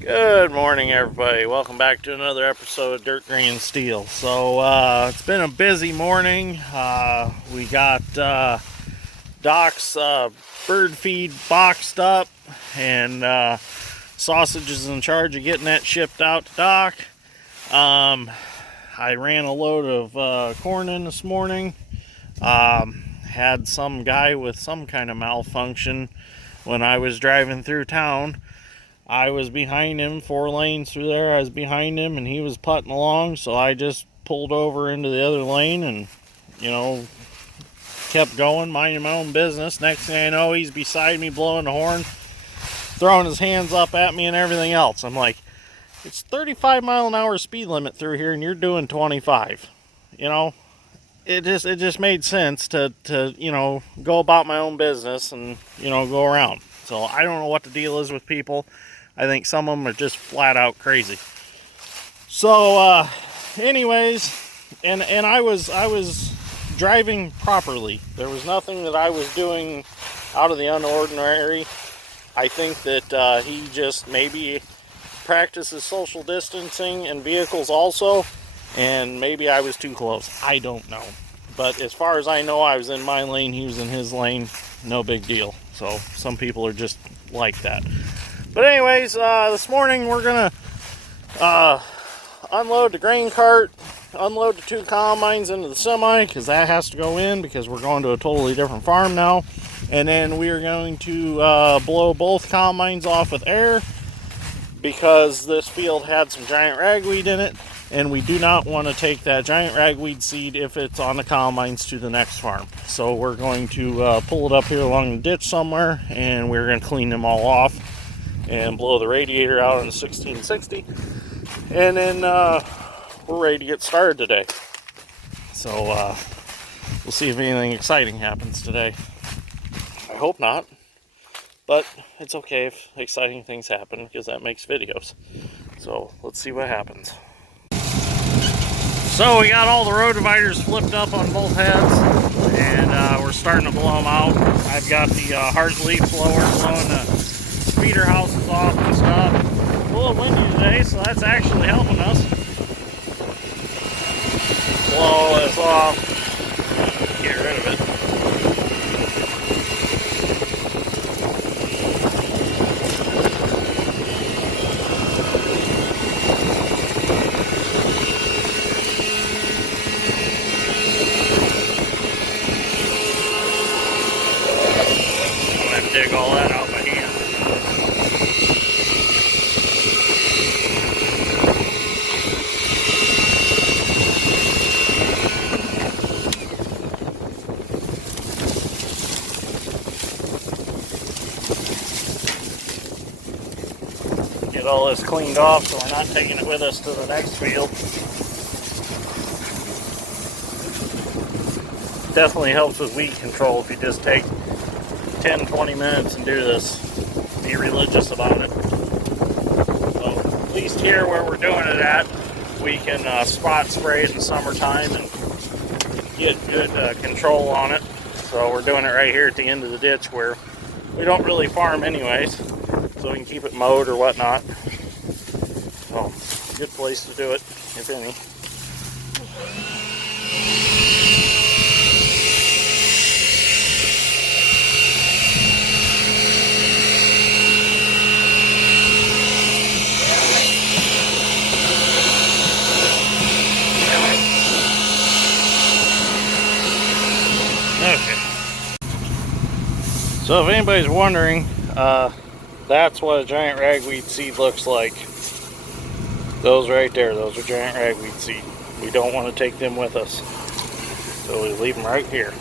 Good morning, everybody. Welcome back to another episode of Dirt, Green, and Steel. So, it's been a busy morning. We got Doc's bird feed boxed up, and Sausage is in charge of getting that shipped out to Doc. I ran a load of corn in this morning. Had some guy with some kind of malfunction when I was driving through town. I was behind him, 4 lanes through there. I was behind him, and he was putting along, so I just pulled over into the other lane and, kept going, minding my own business. Next thing I know, he's beside me, blowing the horn, throwing his hands up at me and everything else. I'm like, it's 35 mile an hour speed limit through here, and you're doing 25. It just made sense to go about my own business and, go around. So I don't know what the deal is with people. I think some of them are just flat out crazy. So, anyways, and I was driving properly. There was nothing that I was doing out of the unordinary. I think that he just maybe practices social distancing in vehicles also, and maybe I was too close. I don't know. But as far as I know, I was in my lane, he was in his lane. No big deal. So some people are just like that. But anyways, this morning we're going to unload the grain cart, unload the 2 combines into the semi, because that has to go in because we're going to a totally different farm now. And then we are going to blow both combines off with air because this field had some giant ragweed in it, and we do not want to take that giant ragweed seed if it's on the combines to the next farm. So we're going to pull it up here along the ditch somewhere, and we're going to clean them all off and blow the radiator out on the 1660, and then we're ready to get started today. So we'll see if anything exciting happens today. I hope not, but it's okay if exciting things happen because that makes videos. So let's see what happens. So we got all the road dividers flipped up on both heads, and we're starting to blow them out. I've got the Hart leaf blower blowing the feeder houses off and stuff. A little windy today, so that's actually helping us. Blow this off, get rid of it. I'm going to dig all that out by hand. Get all this cleaned off so we're not taking it with us to the next field. Definitely helps with weed control if you just take 10-20 minutes and do this. Be religious about it. So at least here where we're doing it at, we can spot spray it in the summertime and get good control on it. So we're doing it right here at the end of the ditch where we don't really farm anyways, so we can keep it mowed or whatnot. So good place to do it, if any. Okay. So if anybody's wondering, that's what a giant ragweed seed looks like. Those right there, those are giant ragweed seed. We don't want to take them with us, so we leave them right here.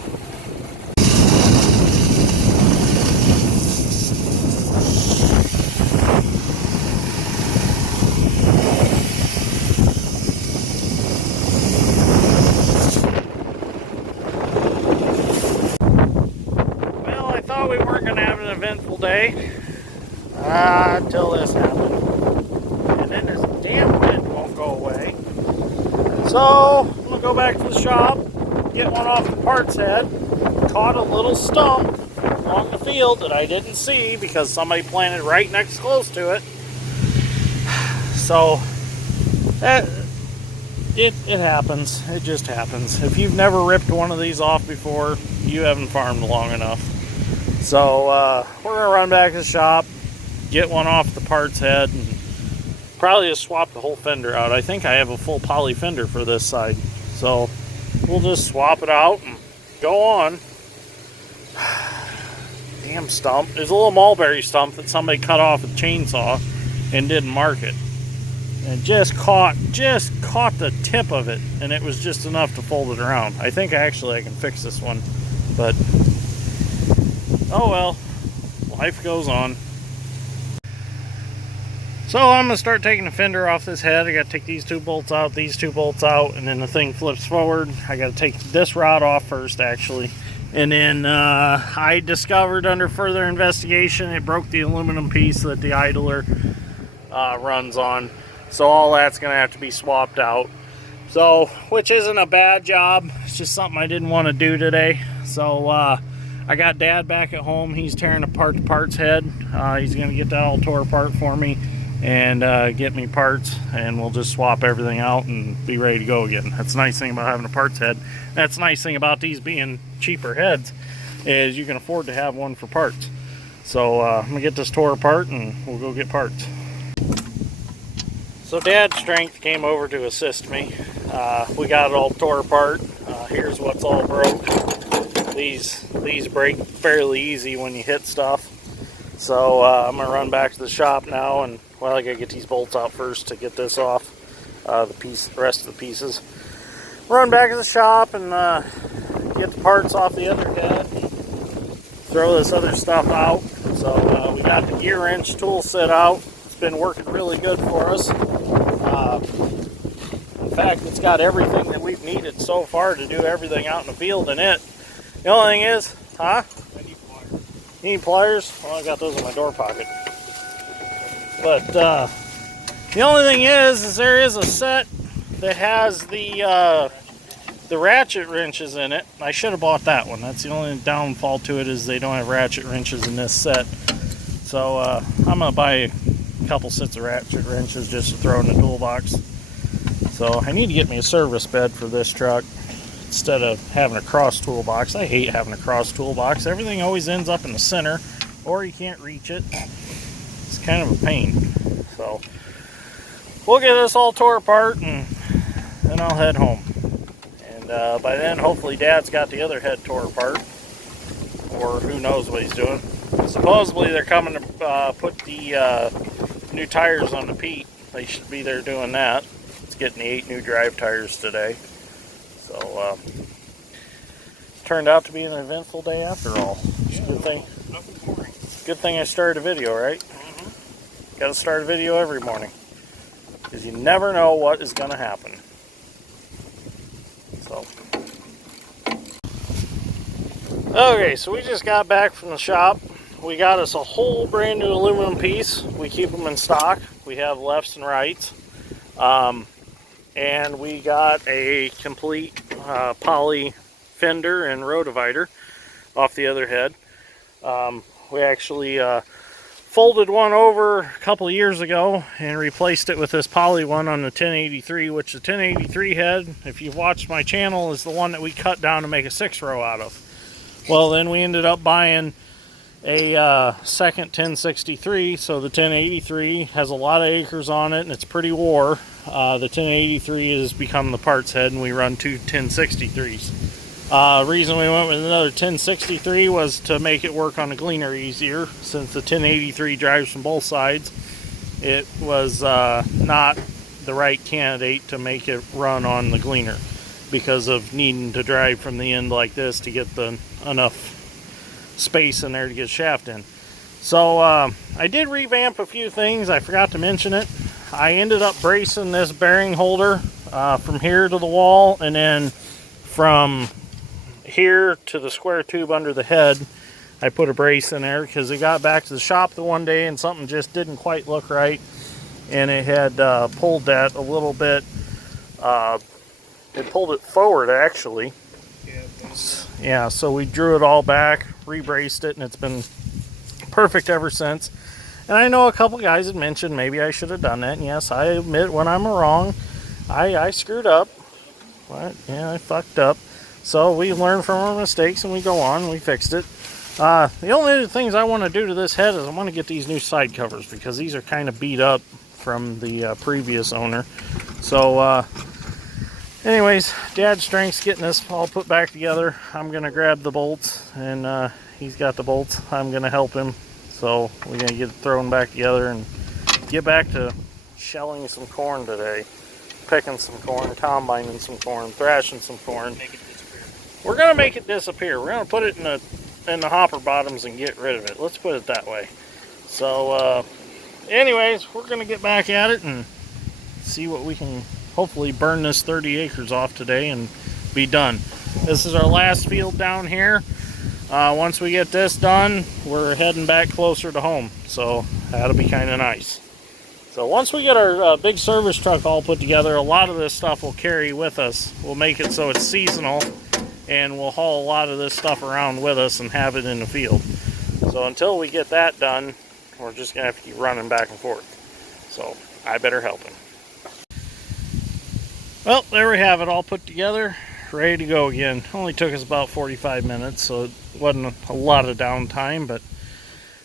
Well, I thought we weren't going to have an eventful day until this happened. And then this damn wind won't go away. So, I'm going to go back to the shop, get one off the parts head. Caught a little stump along the field that I didn't see because somebody planted right next close to it. So it happens. It just happens. If you've never ripped one of these off before, you haven't farmed long enough. So we're gonna run back to the shop, get one off the parts head, and probably just swap the whole fender out. I think I have a full poly fender for this side, so we'll just swap it out and go on. Damn stump. There's a little mulberry stump that somebody cut off with a chainsaw and didn't mark it. And just caught the tip of it, and it was just enough to fold it around. I think I can fix this one, but oh well, life goes on. So I'm gonna start taking the fender off this head. I gotta take these two bolts out, and then the thing flips forward. I gotta take this rod off first, actually. And then I discovered under further investigation, it broke the aluminum piece that the idler runs on. So all that's gonna have to be swapped out. So, which isn't a bad job. It's just something I didn't want to do today. So I got Dad back at home. He's tearing apart the parts head. He's gonna get that all tore apart for me and get me parts, and we'll just swap everything out and be ready to go again. That's the nice thing about having a parts head. That's the nice thing about these being cheaper heads, is you can afford to have one for parts. So I'm gonna get this tore apart and we'll go get parts. So Dad's strength came over to assist me. We got it all tore apart. Here's what's all broke. These break fairly easy when you hit stuff. So I'm gonna run back to the shop now, and well, I gotta get these bolts out first to get this off. The rest of the pieces. Run back to the shop and get the parts off the other head. Throw this other stuff out. So we got the gear wrench tool set out. It's been working really good for us. In fact, it's got everything that we've needed so far to do everything out in the field in it. The only thing is, I need pliers. You need pliers? Well, I got those in my door pocket. But the only thing is there is a set that has the ratchet wrenches in it. I should have bought that one. That's the only downfall to it, is they don't have ratchet wrenches in this set. So I'm gonna buy a couple sets of ratchet wrenches just to throw in the toolbox. So I need to get me a service bed for this truck instead of having a cross toolbox. I hate having a cross toolbox. Everything always ends up in the center, or you can't reach it. It's kind of a pain. So we'll get this all tore apart, and then I'll head home. And by then, hopefully Dad's got the other head tore apart, or who knows what he's doing. Supposedly they're coming to put the new tires on the Pete. They should be there doing that. It's getting the 8 new drive tires today. So turned out to be an eventful day after all. It's a good thing. Good thing I started a video, right? Mm-hmm. Got to start a video every morning, because you never know what is going to happen. So okay, so we just got back from the shop. We got us a whole brand new aluminum piece. We keep them in stock. We have lefts and rights. And we got a complete poly fender and row divider off the other head. We actually folded one over a couple of years ago and replaced it with this poly one on the 1083, which the 1083 head, if you've watched my channel, is the one that we cut down to make a 6-row out of. Well, then we ended up buying a second 1063, so the 1083 has a lot of acres on it and it's pretty wore. The 1083 has become the parts head, and we run 2 1063s. Reason we went with another 1063 was to make it work on the gleaner easier. Since the 1083 drives from both sides, it was not the right candidate to make it run on the gleaner, because of needing to drive from the end like this to get enough space in there to get shaft in. So I did revamp a few things. I forgot to mention it. I ended up bracing this bearing holder from here to the wall, and then from here to the square tube under the head. I put a brace in there because it got back to the shop the one day and something just didn't quite look right, and it had pulled that a little bit. It pulled it forward, actually. Yeah, so we drew it all back, rebraced it, and it's been perfect ever since. And I know a couple guys had mentioned maybe I should have done that, and yes, I admit when I'm wrong. I screwed up. But, yeah, I fucked up. So we learn from our mistakes and we go on. We fixed it. The only other things I want to do to this head is I want to get these new side covers because these are kind of beat up from the previous owner. So anyways, Dad's strength's getting this all put back together. I'm going to grab the bolts, and he's got the bolts. I'm going to help him. So we're going to get it thrown back together and get back to shelling some corn today. Picking some corn, combining some corn, thrashing some corn. We're going to make it disappear. We're going to put it in the hopper bottoms and get rid of it. Let's put it that way. So anyways, we're going to get back at it and see what we can hopefully burn this 30 acres off today and be done. This is our last field down here. Once we get this done, we're heading back closer to home. So that'll be kind of nice. So once we get our big service truck all put together, a lot of this stuff will carry with us. We'll make it so it's seasonal, and we'll haul a lot of this stuff around with us and have it in the field. So until we get that done, we're just going to have to keep running back and forth. So I better help him. Well, there we have it all put together, ready to go again. Only took us about 45 minutes, so it wasn't a lot of downtime, but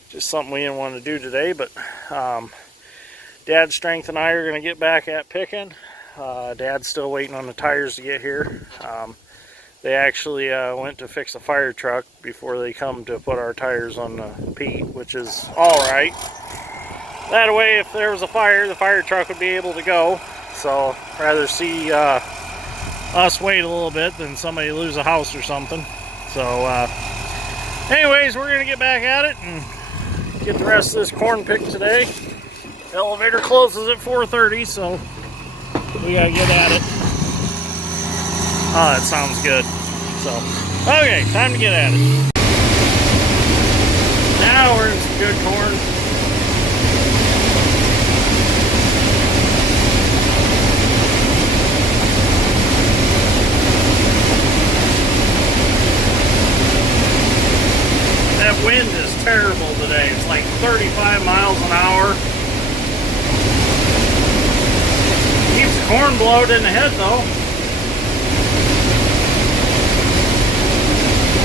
just something we didn't want to do today. But Dad's strength and I are going to get back at picking. Dad's still waiting on the tires to get here. They actually went to fix a fire truck before they come to put our tires on the Pete, which is alright. That way, if there was a fire, the fire truck would be able to go. So, rather see us wait a little bit than somebody lose a house or something. So, anyways, we're going to get back at it and get the rest of this corn picked today. The elevator closes at 4:30, so we gotta get at it. Oh, that sounds good. So, okay, time to get at it. Now we're in some good corn. That wind is terrible today. It's like 35 miles an hour. Keeps the corn blowed in the head though.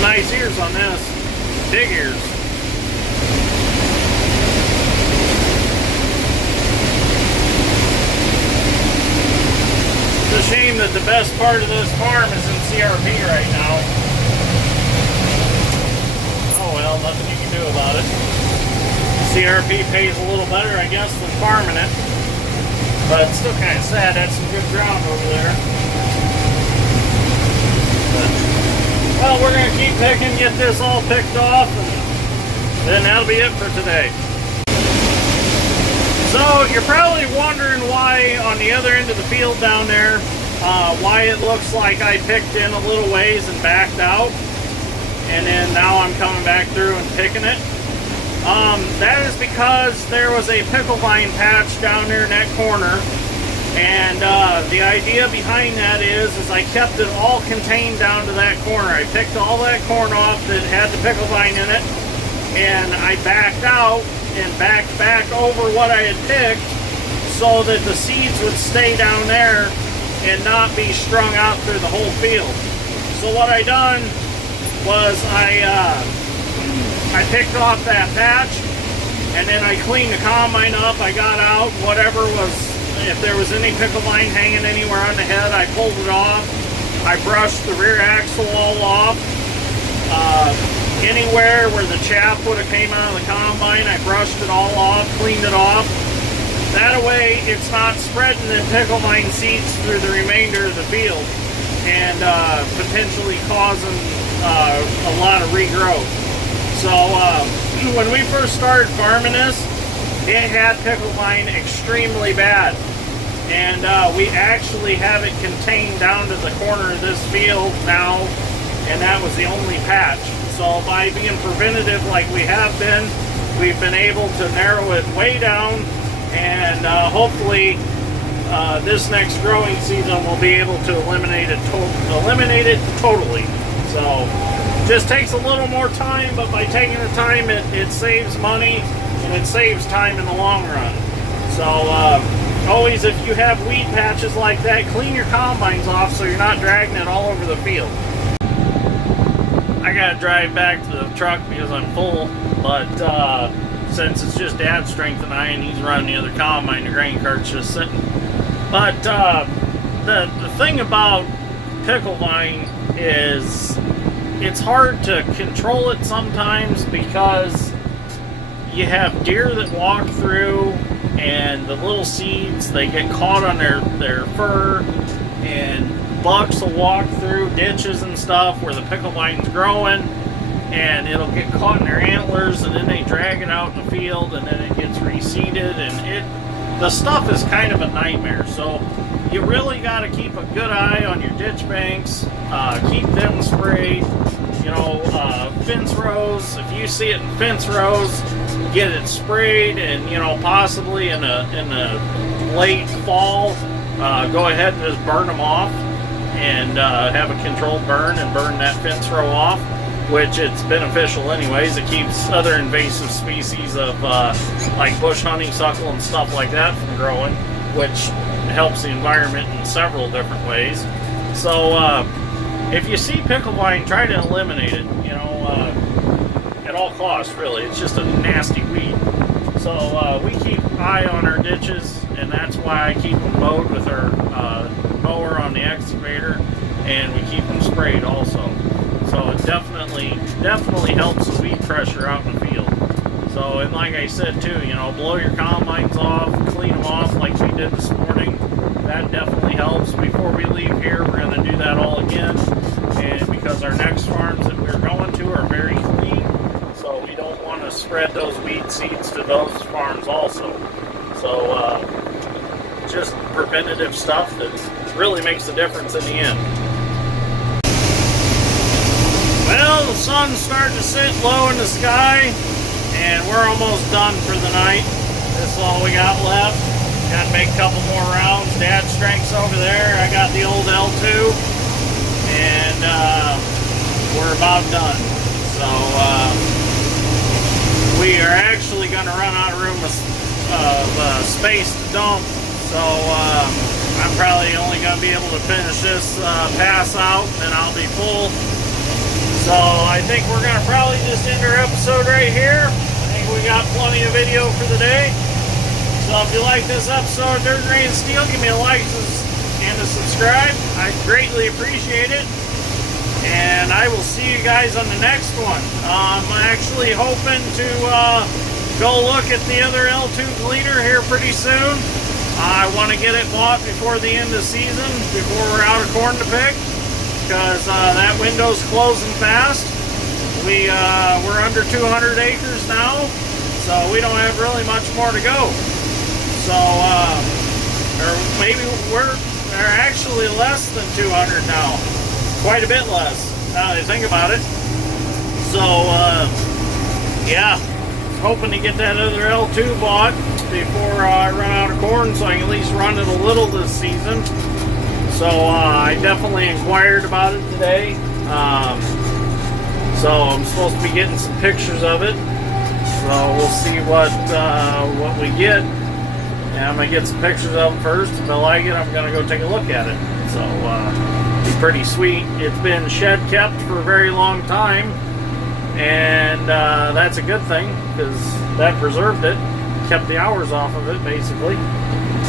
Nice ears on this. Big ears. It's a shame that the best part of this farm is in CRP right now. Oh well, nothing you can do about it. CRP pays a little better, I guess, than farming it. But it's still kind of sad. That's some good ground over there. But, well, we're going to keep picking, get this all picked off, and then that'll be it for today. So, you're probably wondering why on the other end of the field down there, why it looks like I picked in a little ways and backed out. And then now I'm coming back through and picking it. That is because there was a pickle vine patch down there in that corner, and the idea behind that is I kept it all contained down to that corner. I picked all that corn off that had the pickle vine in it, and I backed out and backed back over what I had picked so that the seeds would stay down there and not be strung out through the whole field. So what I done was I picked off that patch, and then I cleaned the combine up. I got out whatever was, if there was any pickle vine hanging anywhere on the head, I pulled it off. I brushed the rear axle all off. Anywhere where the chaff would have came out of the combine, I brushed it all off, cleaned it off. That way it's not spreading the pickle vine seeds through the remainder of the field and potentially causing a lot of regrowth. So when we first started farming this, it had pickle vine extremely bad, and we actually have it contained down to the corner of this field now, and that was the only patch. So by being preventative like we have been, we've been able to narrow it way down, and hopefully this next growing season we'll be able to eliminate it totally. So Just takes a little more time, but by taking the time, it saves money and it saves time in the long run. So always, if you have weed patches like that, clean your combines off so you're not dragging it all over the field. I gotta drive back to the truck because I'm full, but since it's just Dad's strength and I, and he's running the other combine, the grain cart's just sitting. But the thing about pickle vine is it's hard to control it sometimes because you have deer that walk through, and the little seeds, they get caught on their fur, and bucks will walk through ditches and stuff where the pickle vine's growing, and it'll get caught in their antlers, and then they drag it out in the field, and then it gets reseeded, and the stuff is kind of a nightmare. So you really got to keep a good eye on your ditch banks, keep them sprayed. You know, fence rows, if you see it in fence rows, get it sprayed, and you know, possibly in a late fall, go ahead and just burn them off, and have a controlled burn and burn that fence row off, which it's beneficial anyways. It keeps other invasive species of like bush honeysuckle and stuff like that from growing, which helps the environment in several different ways. So if you see pickle vine, try to eliminate it, you know, at all costs, really. It's just a nasty weed. So we keep an eye on our ditches, and that's why I keep them mowed with our mower on the excavator, and we keep them sprayed also. So it definitely helps the weed pressure out in the field. So, and like I said too, you know, blow your combines off, clean them off like we did this morning. That definitely helps. Before we leave here, we're going to do that all again. And because our next farms that we're going to are very clean, so we don't want to spread those weed seeds to those farms also. So just preventative stuff that really makes a difference in the end. Well, the sun's starting to sit low in the sky, and we're almost done for the night. This is all we got left. Got to make a couple more rounds. Dad's strength's over there. I got the old L2, and we're about done. So we are actually going to run out of room of space to dump. So I'm probably only going to be able to finish this pass out, and I'll be full. So I think we're going to probably just end our episode right here. I think we got plenty of video for the day. So if you like this episode of Dirt, Grain, and Steel, give me a like and a subscribe. I greatly appreciate it. And I will see you guys on the next one. I'm actually hoping to go look at the other L2 gleaner here pretty soon. I want to get it bought before the end of the season, before we're out of corn to pick, because that window's closing fast. We're under 200 acres now, so we don't have really much more to go. So, or maybe we're actually less than 200 now. Quite a bit less, now that I think about it. So, yeah, hoping to get that other L2 bought before I run out of corn, so I can at least run it a little this season. So, I definitely inquired about it today. So, I'm supposed to be getting some pictures of it. So, we'll see what we get. And I'm going to get some pictures of them first. If I like it, I'm going to go take a look at it. So, be pretty sweet. It's been shed kept for a very long time. And that's a good thing, because that preserved it. Kept the hours off of it, basically.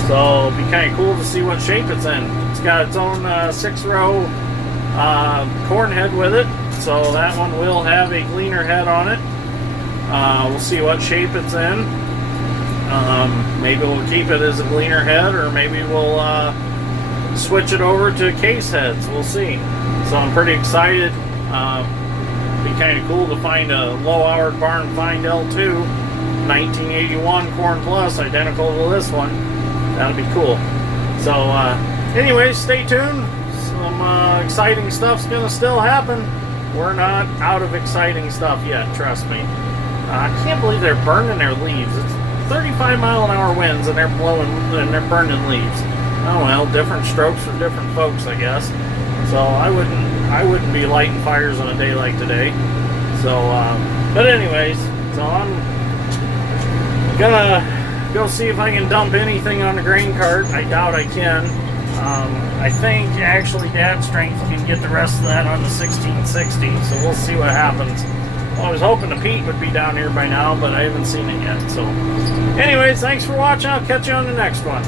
So, it'll be kind of cool to see what shape it's in. It's got its own 6-row corn head with it. So, that one will have a gleaner head on it. We'll see what shape it's in. Maybe we'll keep it as a gleaner head, or maybe we'll switch it over to case heads. We'll see. So I'm pretty excited. Be kind of cool to find a low-houred barn find L2 1981 Corn Plus, identical to this one. That'll be cool. So anyways, stay tuned. Some exciting stuff's gonna still happen. We're not out of exciting stuff yet, trust me. I can't believe they're burning their leaves. It's 35-mile-an-hour winds, and they're blowing and they're burning leaves. Oh well, different strokes for different folks, I guess. So I wouldn't be lighting fires on a day like today. So, but anyways, so I'm gonna go see if I can dump anything on the grain cart. I doubt I can. I think actually Dad's strength can get the rest of that on the 1660, so we'll see what happens. Well, I was hoping the Pete would be down here by now, but I haven't seen it yet. So anyways, thanks for watching. I'll catch you on the next one.